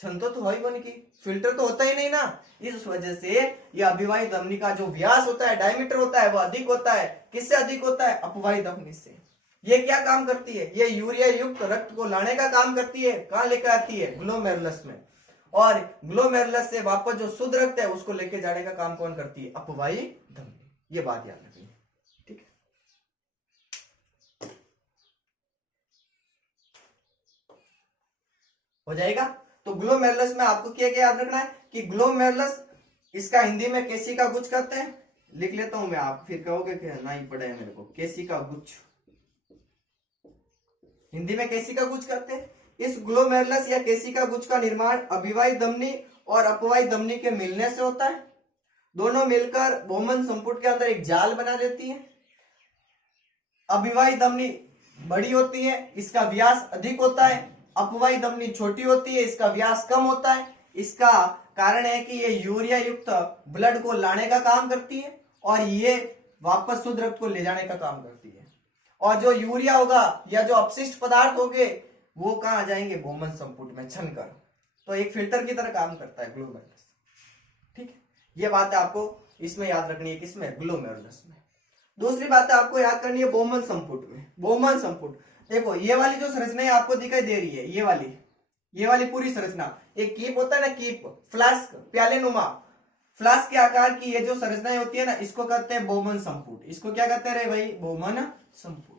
क्षमता तो है बन की, फिल्टर तो होता ही नहीं ना। इस वजह से ये अभिवाही धमनी का जो व्यास होता है, डायमीटर होता है, वो अधिक होता है। किससे अधिक होता है, अपवाही धमनी से। ये क्या काम करती है, ये यूरिया युक्त रक्त को लाने का काम करती है। कहां लेकर आती है, ग्लोमेरुलस में। और ग्लोमेरुलस से वापस जो शुद्ध रक्त है उसको लेके जाने का काम कौन करती है, अपवाही धमनी। ये बात याद रखिए, ठीक है। हो जाएगा। तो ग्लोमेरुलस में आपको क्या क्या याद रखना है कि ग्लोमेरुलस, इसका हिंदी में केसिका गुच्छ कहते हैं। लिख लेता हूं मैं, आप फिर कहोगे कि नहीं पढ़ा है मेरे को। केसिका गुच्छ, हिंदी में केसिका गुच्छ कहते हैं। इस ग्लोमेरुलस या केसिका गुच्छ का निर्माण अभिवाही धमनी और अपवाही धमनी के मिलने से होता है। दोनों मिलकर बोमन संपुट के अंदर एक जाल बना देती है। अभिवाही धमनी बड़ी होती है, इसका व्यास अधिक होता है। अपवाही धमनी छोटी होती है, इसका व्यास कम होता है। इसका कारण है कि ये यूरिया युक्त ब्लड को लाने का काम करती है और ये वापस शुद्ध रक्त को ले जाने का काम करती है। और जो यूरिया होगा या जो अपशिष्ट पदार्थ होंगे वो कहाँ जाएंगे, बोमन संपुट में छनकर। तो एक फिल्टर की तरह काम करता है ग्लोमेरुलस। ठीक है, ये बात आपको इसमें याद रखनी है, किसमें, ग्लोमेरुलस में। दूसरी बात आपको याद करनी है बोमन संपुट में। बोमन संपुट देखो, ये वाली जो संरचना आपको दिखाई दे रही है, ये वाली पूरी संरचना, एक कीप होता है ना, कीप, फ्लास्क, प्याले नुमा, फ्लास्क के आकार की ये जो संरचनाएं होती है ना, इसको कहते हैं बोमन संपुट। इसको क्या कहते हैं भाई, बोमन संपुट।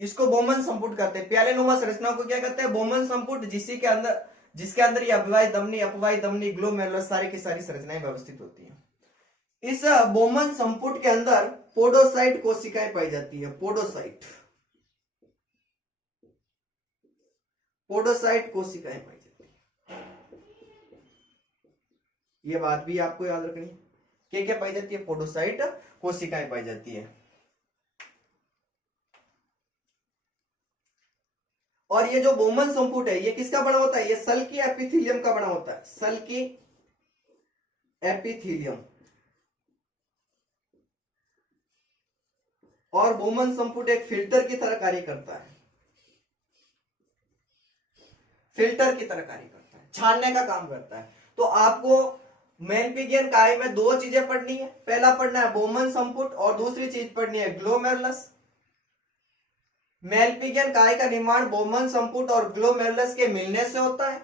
इसको बोमन संपुट कहते हैं। प्याले नुमा संरचना को क्या कहते हैं, बोमन संपुट, जिसके अंदर ये अभिवाही धमनी, अपवाही धमनी, ग्लोमेरुलस सारी की सारी संरचनाएं व्यवस्थित होती है। इस बोमन संपुट के अंदर पोडोसाइट कोशिकाएं पाई जाती है। पोडोसाइट कोशिकाएं पाई जाती है। ये बात भी आपको याद रखनी है, क्या क्या पाई जाती है, पोडोसाइट कोशिकाएं पाई जाती है। और ये जो बोमन संपुट है ये किसका बना होता है, ये सल्की एपिथेलियम का बना होता है। सल्की एपिथेलियम। और बोमन संपुट एक फिल्टर की तरह कार्य करता है, फिल्टर की तरह कार्य करता है, छानने का काम करता है। तो आपको मेलपिगियन काय में दो चीजें पढ़नी है। पहला पढ़ना है बोमन संपुट और दूसरी चीज पढ़नी है ग्लोमेरुलस। मेलपिगियन काय का निर्माण बोमन संपुट और ग्लोमेरुलस के मिलने से होता है।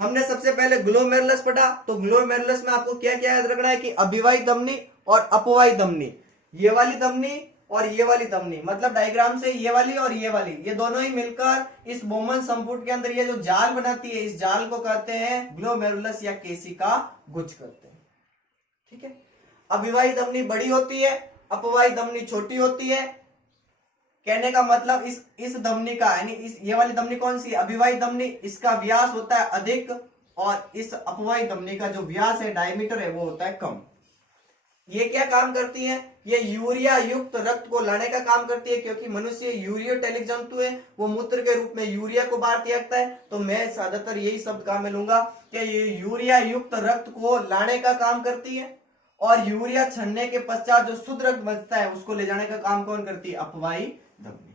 हमने सबसे पहले ग्लोमेरुलस पढ़ा, तो ग्लोमेरुलस में आपको क्या क्या याद रखना है कि अभिवाही धमनी और अपवाही धमनी, ये वाली धमनी और ये वाली धमनी, मतलब डायग्राम से ये वाली और ये वाली, ये दोनों ही मिलकर इस बोमन संपुट के अंदर ये जो जाल बनाती है, इस जाल को कहते हैं ग्लोमेरुलस या केशिका गुच्छ कहते हैं। ठीक है, अभिवाही धमनी बड़ी होती है, अपवाही धमनी छोटी होती है। कहने का मतलब इस धमनी का, यानी ये वाली धमनी कौन सी, अभिवाही धमनी, इसका व्यास होता है अधिक और इस अपवाही धमनी का जो व्यास है, डायमीटर है, वो होता है कम। ये क्या काम करती है, ये यूरिया युक्त रक्त को लाने का काम करती है, क्योंकि मनुष्य यूरियोटेलिक जंतु है, वो मूत्र के रूप में यूरिया को बाहर त्यागता है। तो मैं ज्यादातर यही शब्द काम में लूंगा कि ये यूरिया युक्त रक्त को लाने का काम करती है। और यूरिया छनने के पश्चात जो शुद्ध रक्त बचता है उसको ले जाने का काम कौन करती है, अपवाही धमनी।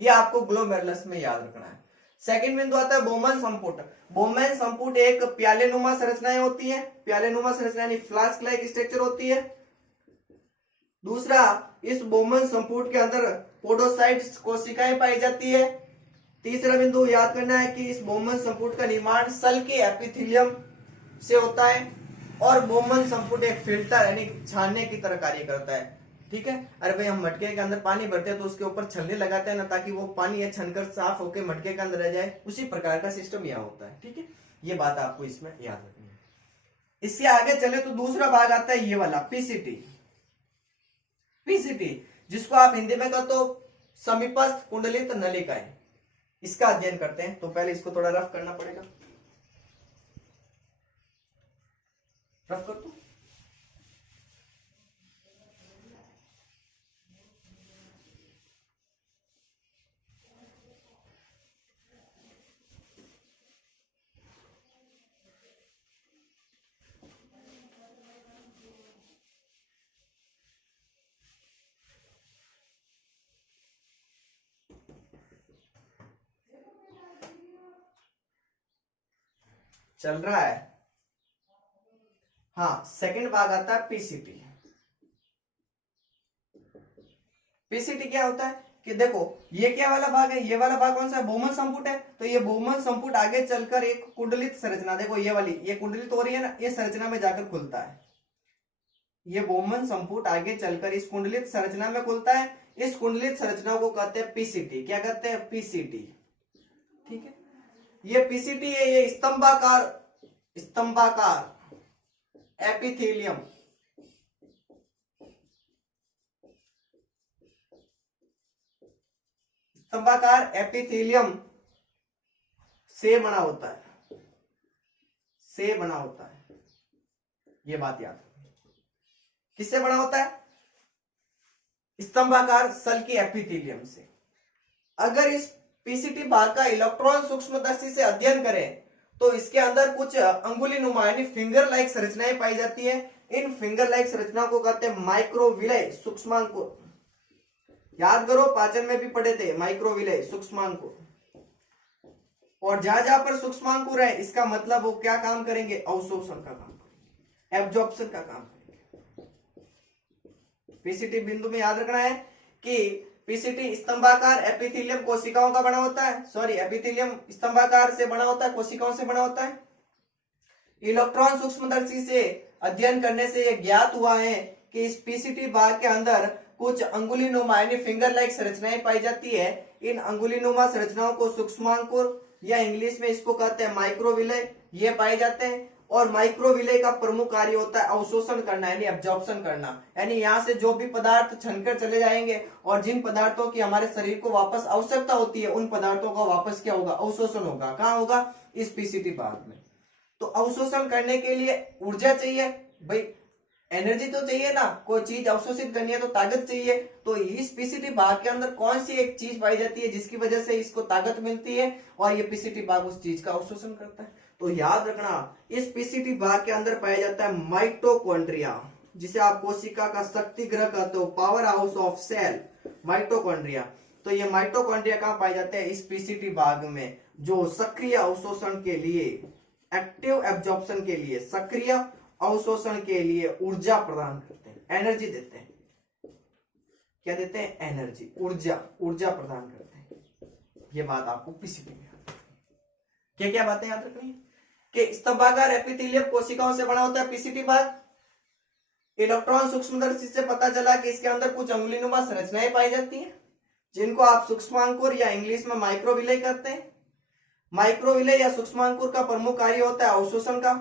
ये आपको ग्लोमेरुलस में याद रखना है। सेकंड बिंदु आता है बोमन संपुट। बोमन संपुट एक प्यालेनुमा संरचनाएं होती है, प्यालेनुमा संरचना यानी फ्लास्क लाइक स्ट्रक्चर होती है। दूसरा, इस बोमन संपुट के अंदर पोडोसाइट्स कोशिकाएं पाई जाती है। तीसरा बिंदु याद करना है कि इस बोमन संपुट का निर्माण सल्की एपिथेलियम से होता है और बोमन संपुट एक फिल्टर यानी छानने की तरह कार्य करता है। ठीक है, अरे भाई हम मटके के अंदर पानी भरते हैं तो उसके ऊपर छलनी लगाते हैं ना, ताकि वो पानी है छनकर साफ होकर मटके के अंदर रह जाए, उसी प्रकार का सिस्टम यहाँ होता है। ठीक है, ये बात आपको इसमें याद रखनी है। इससे आगे चले तो दूसरा भाग आता है ये वाला पीसीटी। पीसीटी जिसको आप हिंदी में कहते हो समीपस्थ कुंडलित नलिकाएं, इसका अध्ययन करते हैं। तो पहले इसको थोड़ा रफ करना पड़ेगा, रफ कर दो। चल रहा है, हाँ। सेकंड भाग आता है पीसीटी। पीसीटी क्या होता है कि देखो ये क्या वाला भाग है, ये वाला भाग कौन सा है, बोमन संपुट है। तो ये बोमन संपुट आगे चलकर एक कुंडलित संरचना, देखो ये वाली, ये कुंडलित हो रही है ना, ये संरचना में जाकर खुलता है। ये बोमन संपुट आगे चलकर इस कुंडलित संरचना में खुलता है। इस कुंडलित संरचना को कहते हैं पीसीटी। क्या कहते हैं, पीसीटी। ठीक है, ये पीसीटी है, ये स्तंभाकार एपिथेलियम, स्तंभाकार एपिथेलियम से बना होता है, से बना होता है। ये बात याद रखनी। किससे बना होता है? स्तंभाकार सल की एपिथेलियम से। अगर इस पीसीटी भाग का इलेक्ट्रॉन सूक्ष्मदर्शी से अध्ययन करें तो इसके अंदर कुछ अंगुली नुमा यानी फिंगर लाइक संरचनाएं पाई जाती है। इन फिंगर लाइक संरचनाओं को कहते हैं माइक्रोविलय सूक्ष्मांकुर। याद करो, पाचन में भी पढ़े थे माइक्रोविलय सूक्ष्मांकुर। और जहां जहां पर सूक्ष्मांकुर है इसका मतलब वो क्या काम करेंगे? अवशोषण का काम करेंगे, एब्जॉर्प्शन का काम करेंगे। पीसीटी बिंदु में याद रखना है कि पीसीटी स्तंभाकार एपिथेलियम कोशिकाओं का बना होता है। सॉरी, एपिथेलियम स्तंभाकार से बना होता है, कोशिकाओं से बना होता है। इलेक्ट्रॉन सूक्ष्मदर्शी से अध्ययन करने से यह ज्ञात हुआ है कि इस पीसीटी भाग के अंदर कुछ अंगुलीनुमा यानी फिंगर लाइक संरचनाएं पाई जाती है। इन अंगुलीनुमा संरचनाओं को सूक्ष्मांकुर या इंग्लिश में इसको कहते हैं माइक्रोविलय, ये पाए जाते हैं। और माइक्रोविलय का प्रमुख कार्य होता है अवशोषण करना यानी एब्जॉर्प्शन करना। यानी यहाँ से जो भी पदार्थ छनकर चले जाएंगे और जिन पदार्थों की हमारे शरीर को वापस आवश्यकता होती है उन पदार्थों का वापस क्या होगा? अवशोषण होगा। कहाँ होगा? इस पीसीटी भाग में। तो अवशोषण करने के लिए ऊर्जा चाहिए भाई, एनर्जी तो चाहिए ना। कोई चीज अवशोषित करनी है तो ताकत चाहिए। तो इस पीसीटी भाग के अंदर कौन सी एक चीज पाई जाती है जिसकी वजह से इसको ताकत मिलती है और ये पीसीटी भाग उस चीज का अवशोषण करता है? तो याद रखना, इस पीसीटी भाग के अंदर पाया जाता है माइटोकॉन्ड्रिया, जिसे आप कोशिका का शक्ति ग्रह कहते हो, power house of cell, mitochondria. तो ये माइटोकॉन्ड्रिया कहाँ पाए जाते हैं? इस पीसीटी भाग में, जो सक्रिय अवशोषण के लिए, एक्टिव एब्जॉर्प्शन के लिए, सक्रिय अवशोषण के लिए ऊर्जा प्रदान करते हैं, एनर्जी देते हैं। क्या देते हैं? एनर्जी, ऊर्जा, ऊर्जा प्रदान करते हैं। ये बात आपको पीसीटी में याद रखनी। क्या क्या बातें याद रखनी है? कि स्तंभाकार एपिथेलियम कोशिकाओं से बना होता है पीसीटी भाग। इलेक्ट्रॉन सूक्ष्मदर्शी से पता चला कि इसके अंदर कुछ अंगुलीनुमा संरचनाएं पाई जाती हैं जिनको आप सूक्ष्मांकुर या इंग्लिश में माइक्रोविलय कहते हैं। माइक्रोविलय या सूक्ष्मांकुर का प्रमुख कार्य होता है अवशोषण का,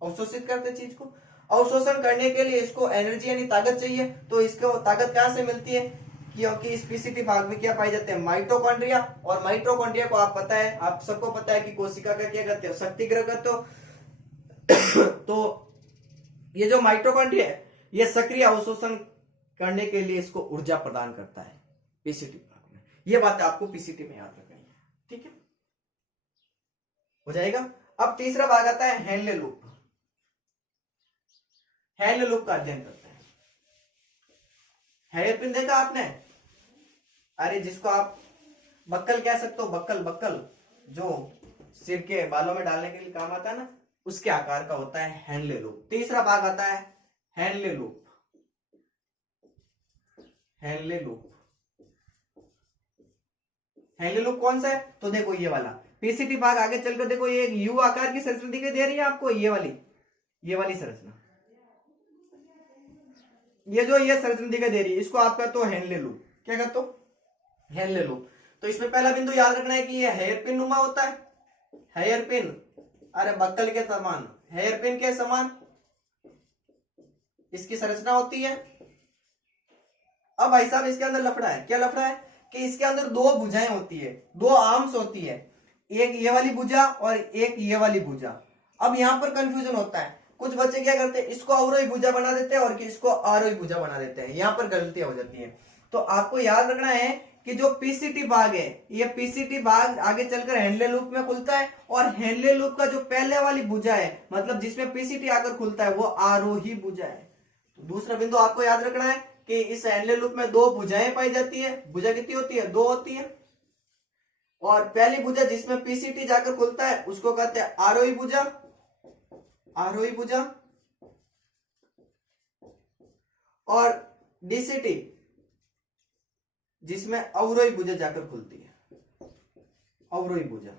अवशोषित करते चीज को। अवशोषण करने के लिए इसको एनर्जी यानी ताकत चाहिए। तो इसको ताकत कहां से मिलती है? क्योंकि इस पीसीटी भाग में क्या पाए जाते हैं? माइटोकॉन्ड्रिया। और माइटोकॉन्ड्रिया को आप पता है, आप सबको पता है कि कोशिका का क्या कहते हो? शक्ति ग्रह कहते हो। तो ये जो माइटोकॉन्ड्रिया है ये सक्रिय अवशोषण करने के लिए इसको ऊर्जा प्रदान करता है पीसीटी भाग में। ये बात आपको पीसीटी में याद रखनी है। ठीक है, हो जाएगा। अब तीसरा भाग आता है हेनले लूप। हेनले लूप का अध्ययन करते हैं। हेयरपिन देखा आपने? अरे जिसको आप बक्कल कह सकते हो, बक्कल, बक्कल जो सिर के बालों में डालने के लिए काम आता है ना, उसके आकार का होता है हेनले लूप। तीसरा भाग आता है Henle loop. Henle loop, Henle loop कौन सा है? तो देखो ये वाला पीसीटी भाग आगे चलकर देखो, ये यू आकार की संरचना दिखाई दे रही है आपको, ये वाली संरचना, ये जो ये संरचना दिखाई दे रही है इसको आप कहते हो हेनले लूप। क्या कहते हो? Henle loop. तो इसमें पहला बिंदु याद रखना है कि ये हेयरपिन नुमा होता है। हेयरपिन, अरे बक्कल के समान, हेयरपिन के समान इसकी संरचना होती है। अब भाई साहब इसके अंदर लफड़ा है। क्या लफड़ा है? कि इसके अंदर दो भुजाएं होती है, दो आर्म्स होती है, एक ये वाली भुजा और एक ये वाली भुजा। अब यहां पर कंफ्यूजन होता है, कुछ बच्चे क्या करते हैं, इसको अवरोही भुजा बना देते हैं और इसको आरोही भुजा बना देते हैं। यहां पर गलतियां हो जाती है। तो आपको याद रखना है कि जो पीसीटी भाग है, ये पीसीटी भाग आगे चलकर हेनले लूप में खुलता है और हेनले लूप का जो पहले वाली भुजा है, मतलब जिसमें पीसीटी आकर खुलता है, वो आरोही भुजा है। दूसरा बिंदु आपको याद रखना है कि इस हेनले लूप में दो भुजाएं पाई जाती है। भुजा कितनी होती है? दो होती है। और पहली भुजा जिसमें पीसीटी जाकर खुलता है उसको कहते हैं आरोही भुजा, आरोही भुजा। और डीसीटी जिसमें अवरोही भुजा जाकर खुलती है, अवरोही भुजा।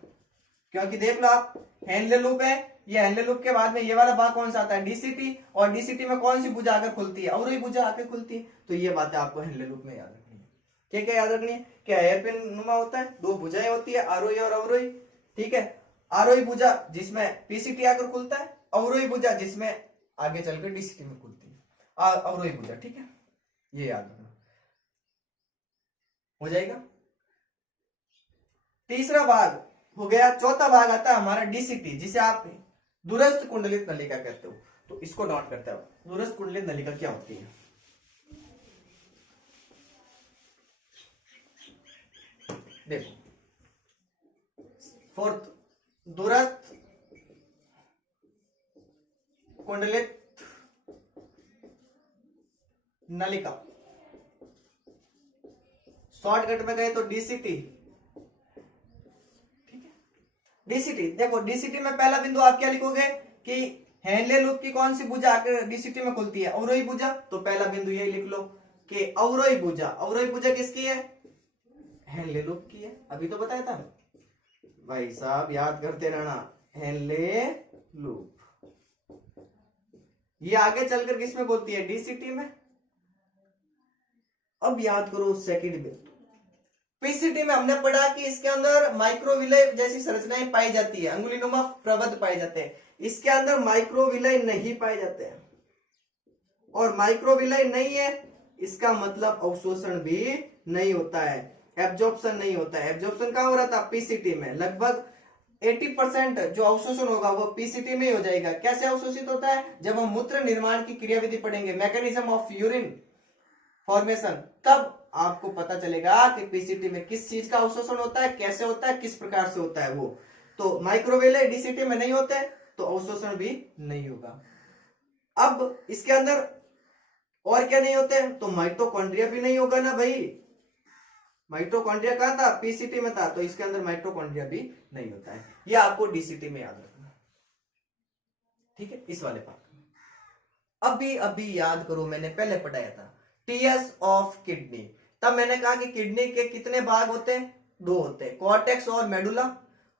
क्योंकि देख लो आप, हेनले लूप है, ये हेनले लूप के बाद में ये वाला भाग कौन सा आता है? डीसीटी। और डीसीटी में कौन सी भुजा आकर खुलती है? अवरोही भुजा आकर खुलती है। तो ये बातें आपको हेनले लूप में याद रखनी है। क्या क्या याद रखनी है? क्या हेयरपिन नुमा होता है, दो भुजाएं होती है, आरोही और अवरोही। ठीक है, आरोही भुजा जिसमें पीसीटी आकर खुलता है, अवरोही भुजा जिसमें आगे चलकर डीसीटी में खुलती है, अवरोही भुजा। ठीक है, ये याद रखना, हो जाएगा। तीसरा भाग हो गया। चौथा भाग आता है हमारा डीसीटी, जिसे आप दूरस्थ कुंडलित नलिका कहते हो। तो इसको नोट करते हो, दूरस्थ कुंडलित नलिका क्या होती है। देखो फोर्थ, दूरस्थ कुंडलित नलिका, शॉर्टकट में गए तो डीसीटी। ठीक है, डीसीटी। देखो डीसीटी में पहला बिंदु आप क्या लिखोगे कि हेनले लूप की कौन सी भुजा आकर डीसीटी में खुलती है, अवरोही भुजा। तो पहला बिंदु यही लिख लो कि अवरोही भुजा। अवरोही भुजा किसकी है, हेनले लूप की है। अभी तो बताया था भाई साहब, याद करते रहना, हेनले लूप। ये आगे चलकर किसमें बोलती है, डीसीटी में। अब याद करो सेकंड बिंदु, पीसीटी में हमने पढ़ा कि इसके अंदर माइक्रोविलय जैसी संरचनाएं पाई जाती है, अंगुलीनुमा प्रबंध पाए जाते हैं। इसके अंदर माइक्रोविलय नहीं पाए जाते हैं, और माइक्रोविलय नहीं है इसका मतलब अवशोषण भी नहीं होता है, एब्जॉर्प्शन नहीं होता है। एब्जॉर्प्शन कहां हो रहा था, पीसीटी में। लगभग 80% जो अवशोषण होगा वो पीसीटी में ही हो जाएगा। कैसे अवशोषित होता है, जब हम मूत्र निर्माण की क्रियाविधि पढ़ेंगे, मैकेनिज्म ऑफ यूरिन फॉर्मेशन, तब आपको पता चलेगा कि पीसीटी में किस चीज का अवशोषण होता है, कैसे होता है, किस प्रकार से होता है वो। तो माइक्रोविलय डीसीटी में नहीं होते तो अवशोषण भी नहीं होगा। अब इसके अंदर और क्या नहीं होते, तो माइटोकॉन्ड्रिया भी नहीं होगा ना भाई। माइटोकॉन्ड्रिया कहां था, पीसीटी में था, तो इसके अंदर माइटोकॉन्ड्रिया भी नहीं होता है। ये आपको डीसीटी में याद रखना। ठीक है, इस वाले पार्ट में अभी अभी याद करो, मैंने पहले पढ़ाया था टीएस ऑफ किडनी। तब मैंने कहा कि किडनी के कितने भाग होते हैं, दो होते हैं, कॉर्टेक्स और मेडुला।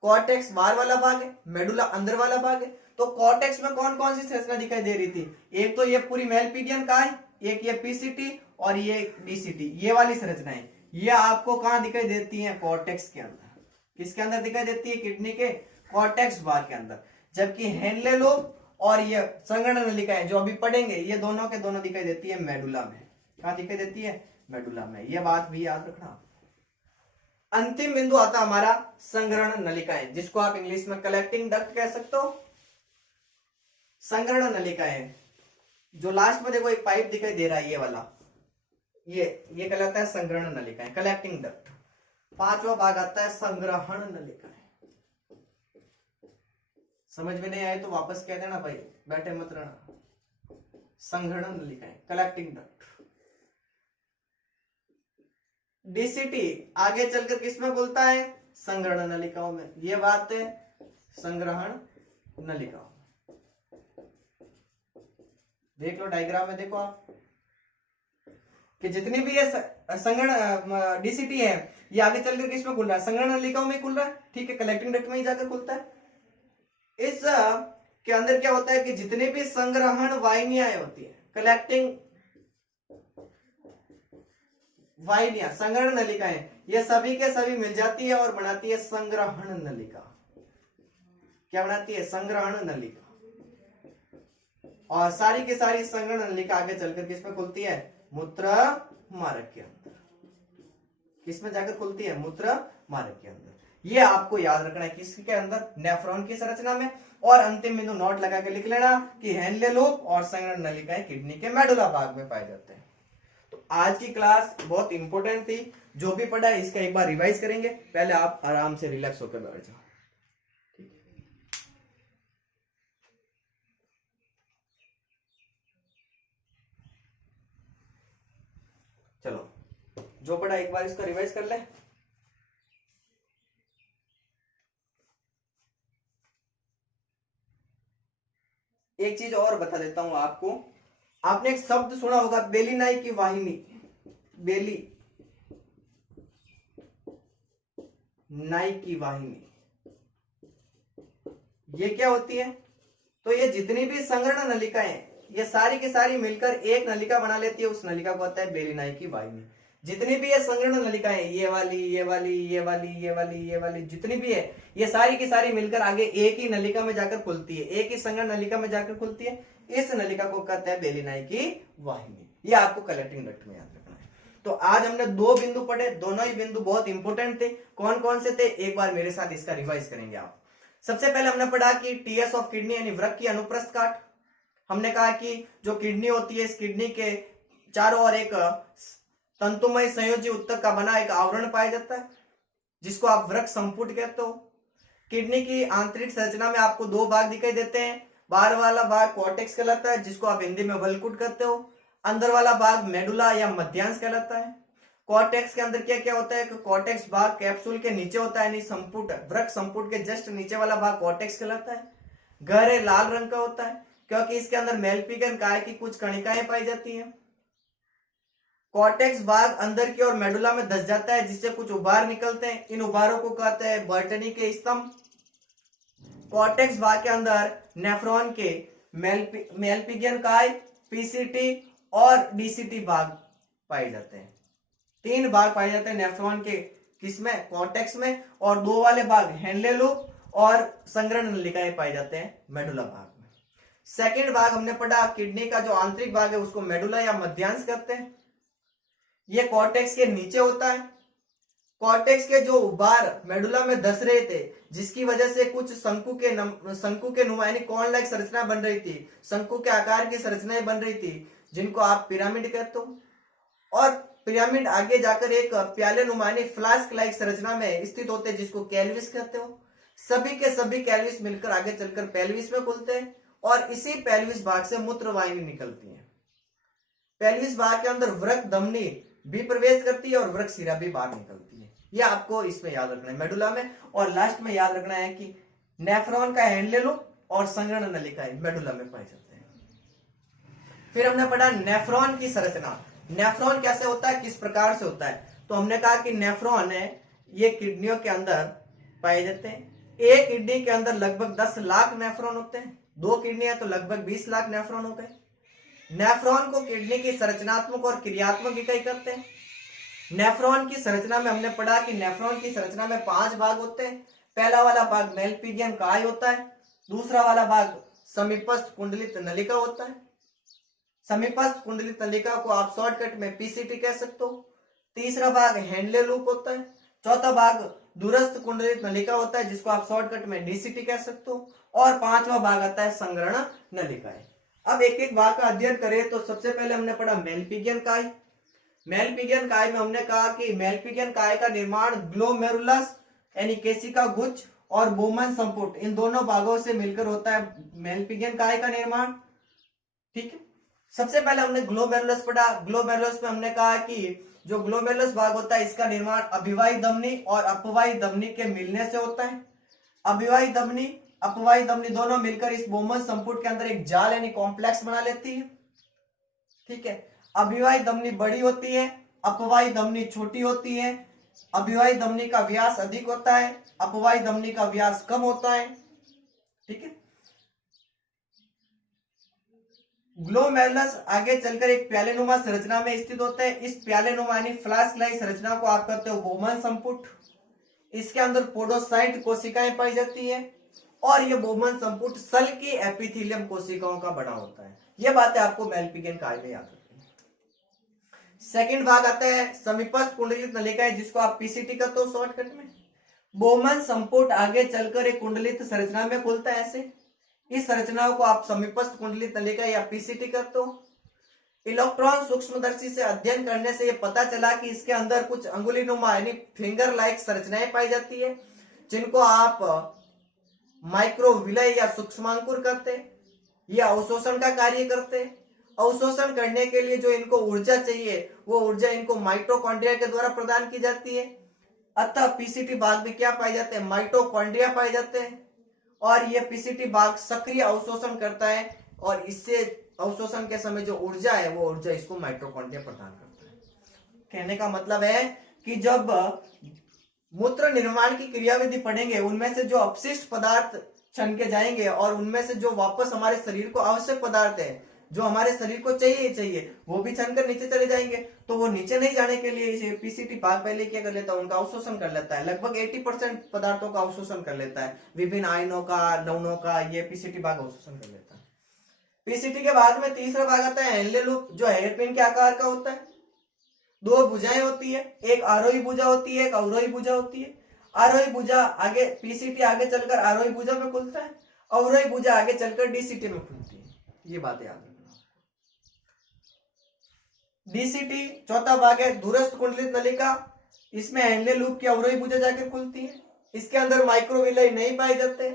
कॉर्टेक्स बाहर वाला भाग है, मेडुला अंदर वाला भाग है। तो कॉर्टेक्स में कौन कौन सी संरचना दिखाई दे रही थी, एक तो ये पूरी मेलपीडियन का है, एक ये पीसीटी और ये डीसीटी, ये वाली संरचनाएं ये आपको कहां दिखाई देती हैं, कॉर्टेक्स के अंदर। किसके अंदर दिखाई देती है, किडनी के कॉर्टेक्स भाग के अंदर। जबकि हेनले लोब और ये संगणन नलिकाएं जो अभी पढ़ेंगे, ये दोनों के दोनों दिखाई देती है मेडुला में। कहां दिखाई देती है, मेडुला में। ये बात भी याद रखना। अंतिम बिंदु आता हमारा संग्रहण नलिकाएं, जिसको आप इंग्लिश में कलेक्टिंग डक्ट कह सकते हो। संग्रहण नलिकाएं, जो लास्ट में देखो एक पाइप दिखाई दे रहा है, ये वाला, ये कहलाता है संग्रहण नलिकाएं, कलेक्टिंग डक्ट। पांचवा भाग आता है संग्रहण नलिकाएं। समझ में नहीं आए तो वापस कह देना भाई, बैठे मत रहना। संग्रहण नलिकाएं, कलेक्टिंग डक्ट। डीसीटी आगे चलकर किसमें बोलता है, संग्रहण नलिकाओं में। ये बात है संग्रहण नलिकाओं। देख लो डायग्राम में, देखो आप कि जितनी भी ये संग्रहण डीसीटी है, ये आगे चलकर किसमें खुल रहा है, संग्रहण नलिकाओं में खुल रहा है। ठीक है, कलेक्टिंग डक्ट में ही जाकर खुलता है। इस के अंदर क्या होता है कि जितनी भी संग्रहण वाहिनियां होती है, कलेक्टिंग वाहिनियां, संग्रहण नलिकाएं, ये सभी के सभी मिल जाती है और बनाती है संग्रहण नलिका। क्या बनाती है, संग्रहण नलिका। और सारी की सारी संग्रहण नलिका आगे चलकर किसमें खुलती है, मूत्र मार्ग के अंदर। किसमें जाकर खुलती है, मूत्र मार्ग के अंदर। ये आपको याद रखना है, किसके अंदर, नेफ्रॉन की संरचना में। और अंतिम बिंदु नोट लगा के लिख लेना कि हेनले लूप और संग्रहण नलिकाएं किडनी के मेडुला भाग में पाए जाते हैं। तो आज की क्लास बहुत इंपॉर्टेंट थी, जो भी पढ़ा है इसका एक बार रिवाइज करेंगे। पहले आप आराम से रिलैक्स होकर बैठ जाओ। चलो, जो पढ़ा एक बार इसका रिवाइज कर ले। एक चीज और बता देता हूं आपको, आपने एक शब्द सुना होगा, बेलिनाई की वाहिनी। बेली नाई की वाहिनी, ये क्या होती है, तो ये जितनी भी संग्रहण नलिकाएं, ये सारी की सारी मिलकर एक नलिका बना लेती है, उस नलिका को कहते हैं बेलिनाई की वाहिनी। जितनी भी ये संग्रहण नलिकाएं, ये वाली, ये वाली, ये वाली, ये वाली, ये वाली, जितनी भी है, ये सारी की सारी मिलकर आगे एक ही नलिका में जाकर खुलती है, एक ही संग्रहण नलिका में जाकर खुलती है। इस नलिका को कहते हैं बेलिनाई की वाहिनी। ये आपको कलेक्टिंग डक्ट में याद रखना है। तो आज हमने दो बिंदु पढ़े, दोनों ही बिंदु बहुत इंपॉर्टेंट थे। कौन कौन से थे, एक बार मेरे साथ इसका रिवाइज करेंगे आप। सबसे पहले हमने पढ़ा कि टीएस ऑफ किडनी यानी वृक्क की अनुप्रस्थ काट। हमने कहा कि जो किडनी होती है, इस किडनी के चारों ओर एक तंतुमय संयोजी उत्तक का बना एक आवरण पाया जाता है, जिसको आप वृक्क संपुट कहते हो। किडनी की आंतरिक संरचना में आपको दो भाग दिखाई देते हैं। बाहर वाला भाग कॉर्टेक्स कहलाता है, जिसको आप हिंदी में वल्कुट कहते हो। अंदर वाला भाग मेडुला या मध्यांश कहलाता है। कॉर्टेक्स के अंदर क्या क्या होता है? कॉर्टेक्स भाग कैप्सूल के नीचे होता है, यानी संपुट, वृक्क संपुट के जस्ट नीचे वाला भाग कॉर्टेक्स कहलाता है। गहरे लाल रंग का होता है, क्योंकि इसके अंदर मेलपिगन काय की कुछ कणिकाएं पाई जाती हैं। कॉर्टेक्स भाग अंदर की ओर मेडुला में धस जाता है, जिससे कुछ उभार निकलते हैं। इन उभारों को कहते हैं बर्टनी के स्तंभ। कॉर्टेक्स भाग के अंदर नेफ्रॉन के मेलपिगियन काय, पीसीटी और डीसीटी भाग पाए जाते हैं। तीन भाग पाए जाते हैं नेफ्रॉन के, किसमें? कॉर्टेक्स में। और दो वाले भाग हेनले लूप और संग्रहण नलिकाएं पाए जाते हैं मेडुला भाग में। सेकंड भाग हमने पढ़ा, किडनी का जो आंतरिक भाग है उसको मेडुला या मध्यांश कहते हैं। ये कॉर्टेक्स के नीचे होता है। कॉर्टेक्स के जो उभार मेडुला में धस रहे थे, जिसकी वजह से कुछ शंकु के नुमाइनी कॉर्न लाइक संरचना बन रही थी, शंकु के आकार की संरचनाएं बन रही थी, जिनको आप पिरामिड कहते हो। और पिरामिड आगे जाकर एक प्याले नुमाइनी फ्लास्क लाइक संरचना में स्थित होते हैं, जिसको कैल्विस कहते हो। सभी के सभी कैल्विस मिलकर आगे चलकर पेल्विस में खुलते हैं, और इसी पेल्विस भाग से मूत्र वाहिनी निकलती है। पेल्विस भाग के अंदर वृक्क धमनी भी प्रवेश करती है और वृक्क शिरा भी बाहर निकलती है। ये आपको इसमें याद रखना है मेडुला में। और लास्ट में याद रखना है कि नेफ्रॉन का हेनले लूप और संग्रहण नलिकाएं मेडुला में पाए जाते हैं। फिर हमने पढ़ा नेफ्रॉन की संरचना। नेफ्रॉन कैसे होता है, किस प्रकार से होता है? तो हमने कहा कि नेफ्रॉन है, ये किडनियों के अंदर पाए जाते हैं। एक किडनी के अंदर लगभग 10 लाख नेफ्रॉन होते हैं। दो किडनी है तो लगभग 20 लाख नेफ्रॉन होते हैं। नेफ्रॉन को किडनी की संरचनात्मक और क्रियात्मक इकाई करते हैं। नेफ्रॉन की संरचना में हमने पढ़ा कि नेफ्रॉन की संरचना में 5 भाग होते हैं। पहला वाला भाग मेलपिगियन काय होता है। दूसरा वाला भाग समीपस्थ कुंडलित नलिका होता है। समीपस्थ कुंडलित नलिका को आप शॉर्टकट में पीसीटी कह सकते हो। तीसरा भाग हेनले लूप होता है। चौथा भाग दूरस्थ कुंडलित नलिका होता है, जिसको आप शॉर्टकट में डीसीटी कह सकते हो। और पांचवा भाग आता है संग्रहण नलिकाएं। अब एक एक भाग का अध्ययन करें तो सबसे पहले हमने पढ़ा मेलपिगियन काय। मेलपिगियन काय में हमने कहा कि मेलपिगियन काय का निर्माण ग्लोमेरुलस यानी केशिका गुच्छ और बोमन संपुट, इन दोनों भागों से मिलकर होता है मेलपिगियन काय का निर्माण। ठीक है, सबसे पहले हमने ग्लोमेरुलस पढ़ा। ग्लोमेरुलस में हमने कहा कि जो ग्लोमेरुलस भाग होता है, इसका निर्माण अभिवाही धमनी और अपवाही धमनी के मिलने से होता है। अभिवाही धमनी अपवाही धमनी दोनों मिलकर इस बोमन संपुट के अंदर एक जाल यानी कॉम्प्लेक्स बना लेती है। ठीक है, अभिवाही धमनी बड़ी होती है, अपवाही धमनी छोटी होती है। अभिवाही धमनी का व्यास अधिक होता है, अपवाही धमनी का व्यास कम होता है। ठीक है, ग्लोमेरुलस आगे चलकर एक प्यालेनुमा संरचना में स्थित होता है। इस प्यालेनुमा यानी फ्लास्क लाइक संरचना को आप कहते हो बोमन संपुट। इसके अंदर पोडोसाइट कोशिकाएं पाई जाती है, और ये बोमन संपुट सल की एपिथेलियम कोशिकाओं का बना होता है। ये बातें आपको मेलपिगियन काय में याद रखनी है। सेकंड भाग आता है समीपस्थ कुंडलित नलिकाएं, जिसको आप पीसीटी कहते हो शॉर्टकट में। बोमन संपुट आगे चलकर एक कुंडलित संरचना में खुलता है ऐसे। इस संरचनाओं को आप समीपस्थ कुंडलित नलिका या पीसीटी कहते हो। इलेक्ट्रॉन सूक्ष्मदर्शी से अध्ययन करने से यह पता चला कि इसके अंदर कुछ अंगुलीनुमा यानी फिंगर लाइक संरचनाएं पाई जाती है, जिनको आप माइक्रोविलय या सूक्ष्मांकुर कहते हैं। ये अवशोषण का कार्य करते हैं। अवशोषण करने के लिए जो इनको ऊर्जा चाहिए, वो ऊर्जा इनको माइटोकॉन्ड्रिया के द्वारा प्रदान की जाती है। अतः पीसीटी भाग में क्या पाए जाते हैं? माइटोकॉन्ड्रिया पाए जाते हैं, और ये पीसीटी भाग सक्रिय अवशोषण करता है, और इससे अवशोषण के समय जो ऊर्जा है, वो ऊर्जा इसको माइटोकॉन्ड्रिया प्रदान करता है। कहने का मतलब है कि जब मूत्र निर्माण की क्रियाविधि पढ़ेंगे, उनमें से जो अपशिष्ट पदार्थ छन के जाएंगे, और उनमें से जो वापस हमारे शरीर को आवश्यक पदार्थ है, जो हमारे शरीर को चाहिए, वो भी छनकर नीचे चले जाएंगे। तो वो नीचे नहीं जाने के लिए इसे पीसीटी भाग पहले क्या कर लेता है? उनका अवशोषण कर लेता है। लगभग 80% पदार्थों का अवशोषण कर लेता है, विभिन्न आयनों का, लवणों का, ये पीसीटी भाग अवशोषण कर लेता है। पीसीटी के बाद में तीसरा भाग आता है हेनले लूप, जो हेयरपिन के आकार का होता है। दो भुजाएं होती है, एक आरोही भुजा होती है, एक अवरोही भुजा होती है। आरोही भुजा आगे पीसीटी आगे चलकर आरोही भुजा में खुलता है, अवरोही भुजा आगे चलकर डीसीटी में खुलती है। ये बात याद रखना। डीसीटी चौथा भाग है दूरस्थ कुंडलित नलिका, इसमें हेनले लूप की अवरोही भुजा जाकर खुलती है। इसके अंदर माइक्रोविलाई नहीं पाए जाते,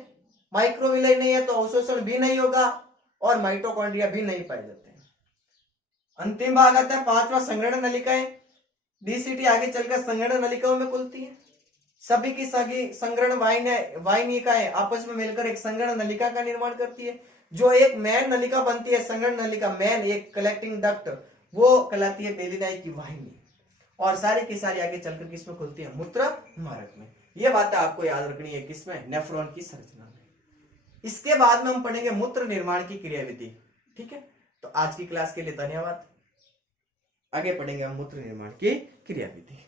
माइक्रोविलाई नहीं है तो अवशोषण भी नहीं होगा और माइटोकॉन्ड्रिया भी नहीं पाए जाते। अंतिम भाग आता है पांचवा संगणन नलिकाएं, डीसीटी आगे चलकर संगणन नलिकाओं में खुलती है। सभी की सभी संगणन वाहिनिकाएं आपस में मिलकर एक संगणन नलिका का निर्माण करती है। जो एक मेन नलिका बनती है संगणन नलिका, मेन एक कलेक्टिंग डक्ट, वो कहलाती है बेलिनाई की वाहिनी। और सारी की सारी आगे चलकर किसमें खुलती है? मूत्र मार्ग में। ये बातें आपको याद रखनी है किसमें? नेफ्रॉन की संरचना में। इसके बाद में हम पढ़ेंगे मूत्र निर्माण की क्रियाविधि। ठीक है, तो आज की क्लास के लिए धन्यवाद। आगे पढ़ेंगे हम मूत्र निर्माण की क्रियाविधि।